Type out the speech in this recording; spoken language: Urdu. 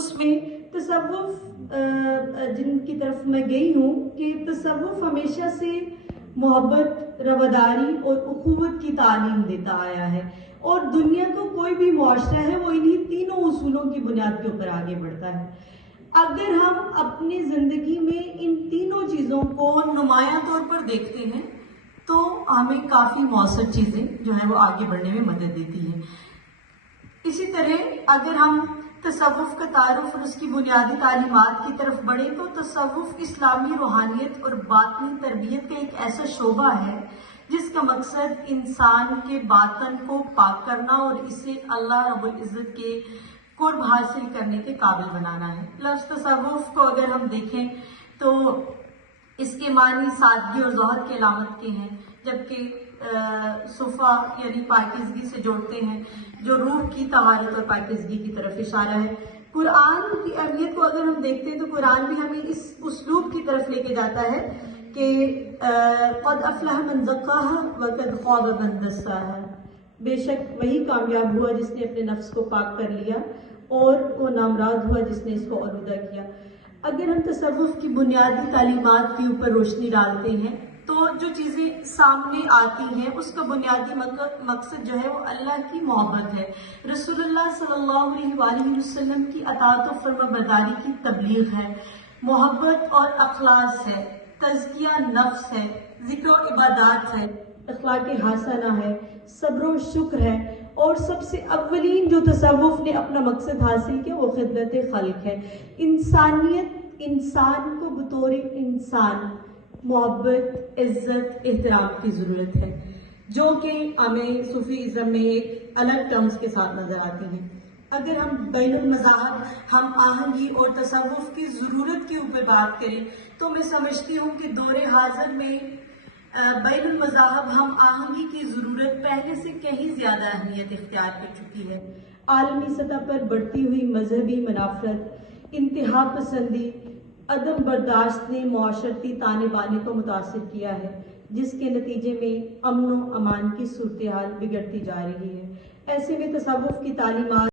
اس میں تصوف جن کی طرف میں گئی ہوں کہ تصوف ہمیشہ سے محبت، رواداری اور اخوت کی تعلیم دیتا آیا ہے، اور دنیا کو کوئی بھی معاشرہ ہے وہ انہی تینوں اصولوں کی بنیاد کے اوپر آگے بڑھتا ہے۔ اگر ہم اپنی زندگی میں ان تینوں چیزوں کو نمایاں طور پر دیکھتے ہیں تو ہمیں کافی مؤثر چیزیں جو ہیں وہ آگے بڑھنے میں مدد دیتی ہیں۔ اسی طرح اگر ہم تصوف کا تعارف اور اس کی بنیادی تعلیمات کی طرف بڑھیں تو تصوف اسلامی روحانیت اور باطنی تربیت کا ایک ایسا شعبہ ہے جس کا مقصد انسان کے باطن کو پاک کرنا اور اسے اللہ رب العزت کے قرب حاصل کرنے کے قابل بنانا ہے۔ لفظ تصوف کو اگر ہم دیکھیں تو اس کے معنی سادگی اور زہد کی علامت کے ہیں، جبکہ صفا یعنی پاکیزگی سے جوڑتے ہیں، جو روح کی طہارت اور پاکیزگی کی طرف اشارہ ہے۔ قرآن کی اہمیت کو اگر ہم دیکھتے ہیں تو قرآن بھی ہمیں اس اسلوب کی طرف لے کے جاتا ہے کہ قد افلح من زکاہا وقد خاب من دساہا، بے شک وہی کامیاب ہوا جس نے اپنے نفس کو پاک کر لیا اور وہ نامراد ہوا جس نے اس کو آلودہ کیا۔ اگر ہم تصوف کی بنیادی تعلیمات کے اوپر روشنی ڈالتے ہیں تو جو چیزیں سامنے آتی ہیں اس کا بنیادی مقصد جو ہے وہ اللہ کی محبت ہے، رسول اللہ صلی اللہ علیہ وآلہ وسلم کی اطاعت و فرمانبرداری کی تبلیغ ہے، محبت اور اخلاص ہے، تزکیہ نفس ہے، ذکر و عبادات ہے، اخلاق حسنہ ہے، صبر و شکر ہے، اور سب سے اولین جو تصوف نے اپنا مقصد حاصل کیا وہ خدمت خلق ہے۔ انسان کو بطور انسان محبت، عزت، احترام کی ضرورت ہے، جو کہ ہمیں صوفیزم میں ایک الگ ٹرمز کے ساتھ نظر آتی ہیں۔ اگر ہم بین المذاہب ہم آہنگی اور تصوف کی ضرورت کے اوپر بات کریں تو میں سمجھتی ہوں کہ دور حاضر میں بین المذاہب ہم آہنگی کی ضرورت پہلے سے کہیں زیادہ اہمیت اختیار کر چکی ہے۔ عالمی سطح پر بڑھتی ہوئی مذہبی منافرت، انتہا پسندی، عدم برداشت نے معاشرتی تانے بانے کو متاثر کیا ہے، جس کے نتیجے میں امن و امان کی صورتحال بگڑتی جا رہی ہے۔ ایسے میں تصوف کی تعلیمات